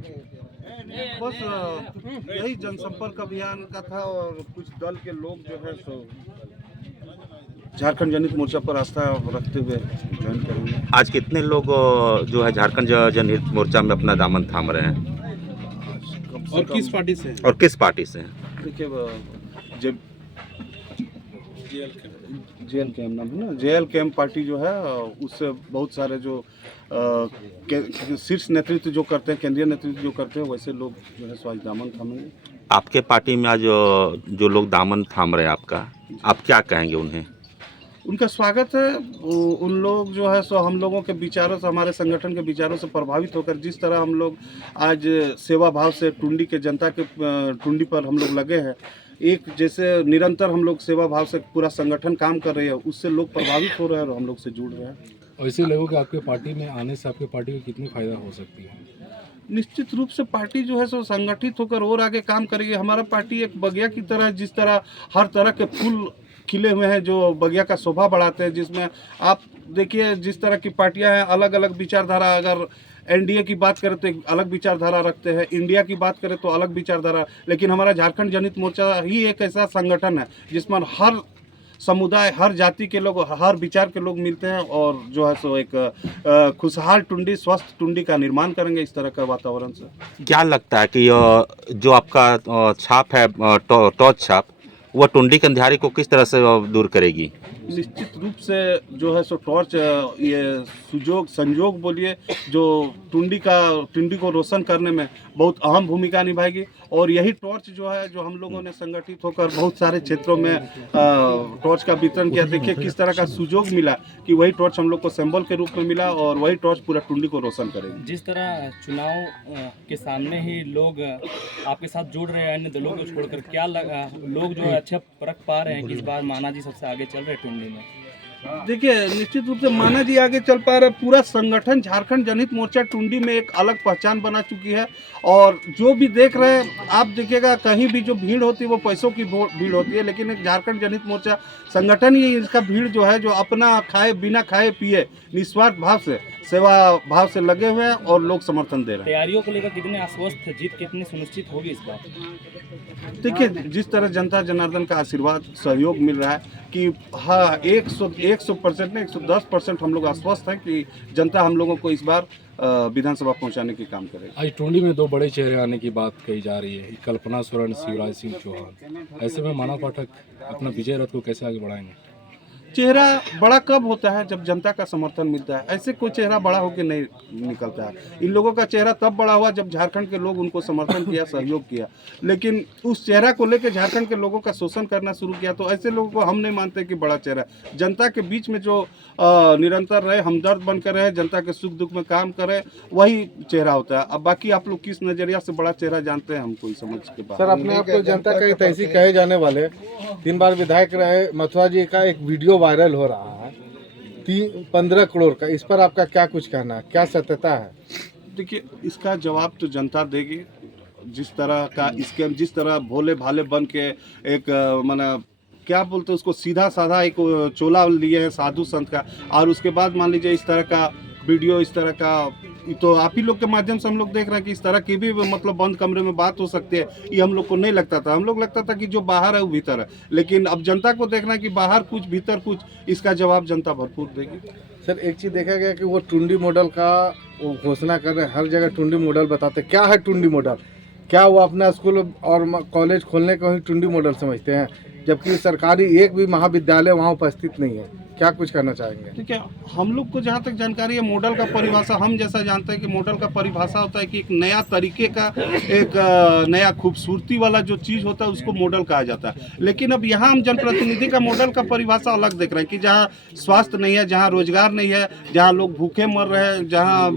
बस यही जनसंपर्क अभियान का था और कुछ दल के लोग जो है सो झारखंड जनहित मोर्चा पर आस्था रखते हुए ज्वाइन करेंगे। आज कितने लोग जो है झारखंड जनहित मोर्चा में अपना दामन थाम रहे हैं कम से और कम किस पार्टी से हैं? और किस पार्टी से हैं? देखिए जब जेएल कैम नाम है ना, जेएल कैम पार्टी जो है उससे बहुत सारे जो शीर्ष नेतृत्व जो करते हैं, केंद्रीय नेतृत्व जो करते हैं, वैसे लोग जो है सो आज दामन थामेंगे। आपके पार्टी में आज जो लोग दामन थाम रहे हैं आपका, आप क्या कहेंगे उन्हें? उनका स्वागत है। उन लोग जो है सो हम लोगों के विचारों से, हमारे संगठन के विचारों से प्रभावित होकर जिस तरह हम लोग आज सेवा भाव से टुंडी के जनता के टुंडी पर हम लोग लगे हैं, एक जैसे निरंतर हम लोग सेवा भाव से पूरा संगठन काम कर रहे हैं, उससे लोग प्रभावित हो रहे हैं और हम लोग से जुड़ रहे हैं। और इसी लोगों के आपके पार्टी में आने से आपके पार्टी को कितनी फायदा हो सकती है? निश्चित रूप से पार्टी जो है सो संगठित होकर और आगे काम करेगी। हमारा पार्टी एक बगिया की तरह, जिस तरह हर तरह के फूल खिले हुए हैं जो बगिया का शोभा बढ़ाते हैं, जिसमें आप देखिए जिस तरह की पार्टियां हैं, अलग अलग विचारधारा, अगर एनडीए की बात करें तो एक अलग विचारधारा रखते हैं, इंडिया की बात करें तो अलग विचारधारा, लेकिन हमारा झारखंड जनहित मोर्चा ही एक ऐसा संगठन है जिसमें हर समुदाय, हर जाति के लोग, हर विचार के लोग मिलते हैं और जो है सो एक खुशहाल टुंडी, स्वस्थ टुंडी का निर्माण करेंगे इस तरह का वातावरण से। क्या लगता है कि जो आपका छाप है, टॉर्च छाप, वह टुंडी कंधारी को किस तरह से दूर करेगी? निश्चित रूप से जो है सो टॉर्च ये संयोग बोलिए जो टुंडी को रोशन करने में बहुत अहम भूमिका निभाएगी। और यही टॉर्च जो है, जो हम लोगों ने संगठित होकर बहुत सारे क्षेत्रों में टॉर्च का वितरण किया, देखिए किस तरह का सुयोग मिला कि वही टॉर्च हम लोग को सिंबल के रूप में मिला और वही टॉर्च पूरा टुंडी को रोशन करेगी। जिस तरह चुनाव के सामने ही लोग आपके साथ जुड़ रहे हैं अन्य दलों को छोड़कर, क्या लोग जो है अच्छा परख पा रहे हैं कि इस बार माना जी सबसे आगे चल रहे हैं टुंडी में? देखिए निश्चित रूप से माना जी आगे चल पा रहे, पूरा संगठन झारखंड जनहित मोर्चा टुंडी में एक अलग पहचान बना चुकी है। और जो भी देख रहे हैं आप, देखिएगा कहीं भी जो भीड़ होती है वो पैसों की भीड़ होती है, लेकिन एक झारखंड जनहित मोर्चा संगठन ही इसका भीड़ जो है, जो अपना खाए बिना खाए पिए निस्वार्थ भाव से, सेवा भाव से लगे हुए हैं और लोग समर्थन दे रहे हैं। तैयारियों को लेकर कितने आश्वस्त है, जीत कितनी सुनिश्चित होगी इस बार? देखिए जिस तरह जनता जनार्दन का आशीर्वाद सहयोग मिल रहा है कि हाँ 100% नहीं 110% हम लोग आश्वस्त हैं कि जनता हम लोगों को इस बार विधानसभा पहुंचाने की काम करेगी। आज टुंडी में दो बड़े चेहरे आने की बात कही जा रही है, कल्पना सोरेन, शिवराज सिंह चौहान। ऐसे में मानव पाठक अपना विजय रथ को कैसे आगे बढ़ाएंगे? चेहरा बड़ा कब होता है? जब जनता का समर्थन मिलता है। ऐसे कोई चेहरा बड़ा होकर नहीं निकलता है। इन लोगों का चेहरा तब बड़ा हुआ जब झारखंड के लोग उनको समर्थन किया, सहयोग किया, लेकिन उस चेहरा को लेकर झारखंड के लोगों का शोषण करना शुरू किया। तो ऐसे लोगों को हम नहीं मानते कि बड़ा चेहरा। जनता के बीच में जो निरंतर रहे, हमदर्द बनकर रहे, जनता के सुख दुख में काम करे, वही चेहरा होता है। अब बाकी आप लोग किस नजरिया से बड़ा चेहरा जानते हैं, हमको समझ के बाद। सर अपने आप को जनता का तहसील कहे जाने वाले 3 बार विधायक रहे मथुरा जी का एक वीडियो वायरल हो रहा है 15 करोड़ का, इस पर आपका क्या कुछ कहना है, क्या सत्यता है? देखिए इसका जवाब तो जनता देगी। जिस तरह का स्कैम, जिस तरह भोले भाले बन के एक माना क्या बोलते हैं उसको, सीधा साधा एक चोला लिए हैं साधु संत का, और उसके बाद मान लीजिए इस तरह का वीडियो, इस तरह का, तो आप ही लोग के माध्यम से हम लोग देख रहे हैं कि इस तरह की भी मतलब बंद कमरे में बात हो सकती है। ये हम लोग को नहीं लगता था। हम लोग लगता था कि जो बाहर है वो भीतर है, लेकिन अब जनता को देखना है कि बाहर कुछ भीतर कुछ, इसका जवाब जनता भरपूर देगी। सर एक चीज़ देखा गया कि वो टुंडी मॉडल का वो घोषणा कर रहे हैं, हर जगह टुंडी मॉडल बताते। क्या है टुंडी मॉडल? क्या वो अपना स्कूल और कॉलेज खोलने को ही टुंडी मॉडल समझते हैं, जबकि सरकारी एक भी महाविद्यालय वहाँ उपस्थित नहीं है? क्या कुछ करना चाहेंगे? ठीक है, हम लोग को जहाँ तक जानकारी है, मॉडल का परिभाषा हम जैसा जानते हैं कि मॉडल का परिभाषा होता है कि एक नया तरीके का, एक नया खूबसूरती वाला जो चीज़ होता है उसको मॉडल कहा जाता है। लेकिन अब यहाँ हम जनप्रतिनिधि का मॉडल का परिभाषा अलग देख रहे हैं कि जहाँ स्वास्थ्य नहीं है, जहाँ रोजगार नहीं है, जहाँ लोग भूखे मर रहे हैं, जहाँ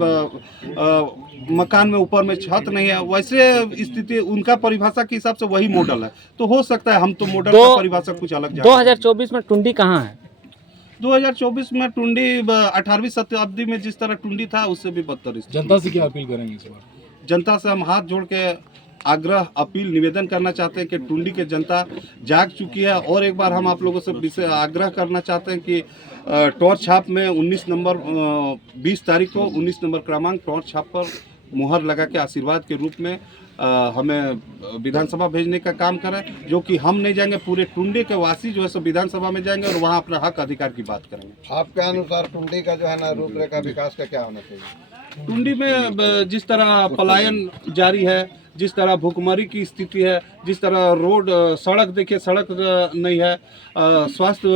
मकान में ऊपर में छत नहीं है, वैसे स्थिति उनका परिभाषा के हिसाब से वही मॉडल है। तो हो सकता है हम तो मॉडल का परिभाषा कुछ अलग। 2024 में टुंडी कहाँ है? 2024 में टुंडी 18वीं शताब्दी में जिस तरह टुंडी था उससे भी बदतर। जनता से क्या अपील करेंगे इस बार? जनता से हम हाथ जोड़ के आग्रह, अपील, निवेदन करना चाहते हैं कि टुंडी के जनता जाग चुकी है। और एक बार हम आप लोगों से आग्रह करना चाहते हैं कि टॉर्च छाप में 19 नंबर 20 तारीख को 19 नंबर क्रमांक टॉर्च छाप पर मुहर लगा के आशीर्वाद के रूप में हमें विधानसभा भेजने का काम करें, जो कि हम नहीं जाएंगे, पूरे टुंडी के वासी जो है सो विधानसभा में जाएंगे और वहाँ अपना हक अधिकार की बात करेंगे। आपके अनुसार टुंडी का जो है ना रूपरेखा विकास का क्या होना चाहिए? टुंडी में जिस तरह पलायन जारी है, जिस तरह भूखमरी की स्थिति है, जिस तरह रोड सड़क देखिए, सड़क नहीं है, स्वास्थ्य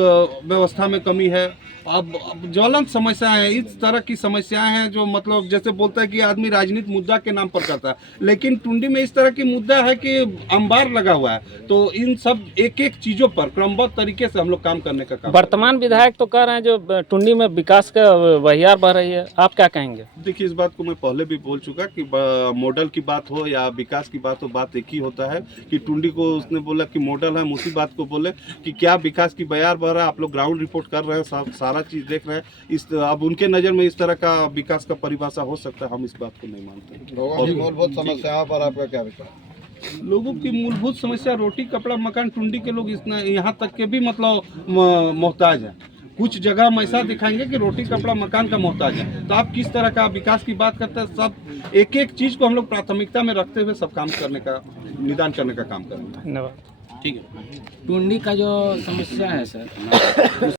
व्यवस्था में कमी है, अब ज्वलंत समस्याएं हैं, इस तरह की समस्याएं हैं जो मतलब जैसे बोलता है कि आदमी राजनीतिक मुद्दा के नाम पर करता है, लेकिन टुंडी में इस तरह की मुद्दा है कि अंबार लगा हुआ है। तो इन सब एक एक चीज़ों पर क्रमबद्ध तरीके से हम लोग काम करने का काम। वर्तमान विधायक तो कह रहे हैं जो टुंडी में विकास का बहियार बह रही है, आप क्या कहेंगे? देखिए, इस बात को मैं पहले भी बोल चुका कि मॉडल की बात हो या विकास की बात हो, बात एक ही होता है कि टुंडी को उसने बोला कि मॉडल है, हम उसी बात को बोले कि क्या विकास की बयार बह रहा है। आप लोग ग्राउंड रिपोर्ट कर रहे हैं, सारा चीज़ देख रहे हैं। इस अब उनके नज़र में इस तरह का विकास का परिभाषा हो सकता है, हम इस बात को नहीं मानते। लोगों की मूलभूत समस्याओं पर आपका क्या विचार? लोगों की मूलभूत समस्या रोटी कपड़ा मकान, टुंडी के लोग इतना यहाँ तक के भी मतलब मोहताज हैं। कुछ जगह हम ऐसा दिखाएंगे कि रोटी कपड़ा मकान का मोहताज है। तो आप किस तरह का विकास की बात करते हैं? सब एक एक चीज़ को हम लोग प्राथमिकता में रखते हुए सब काम करने का, निदान करने का काम करेंगे। धन्यवाद। ठीक है। टुंडी का जो समस्या है सर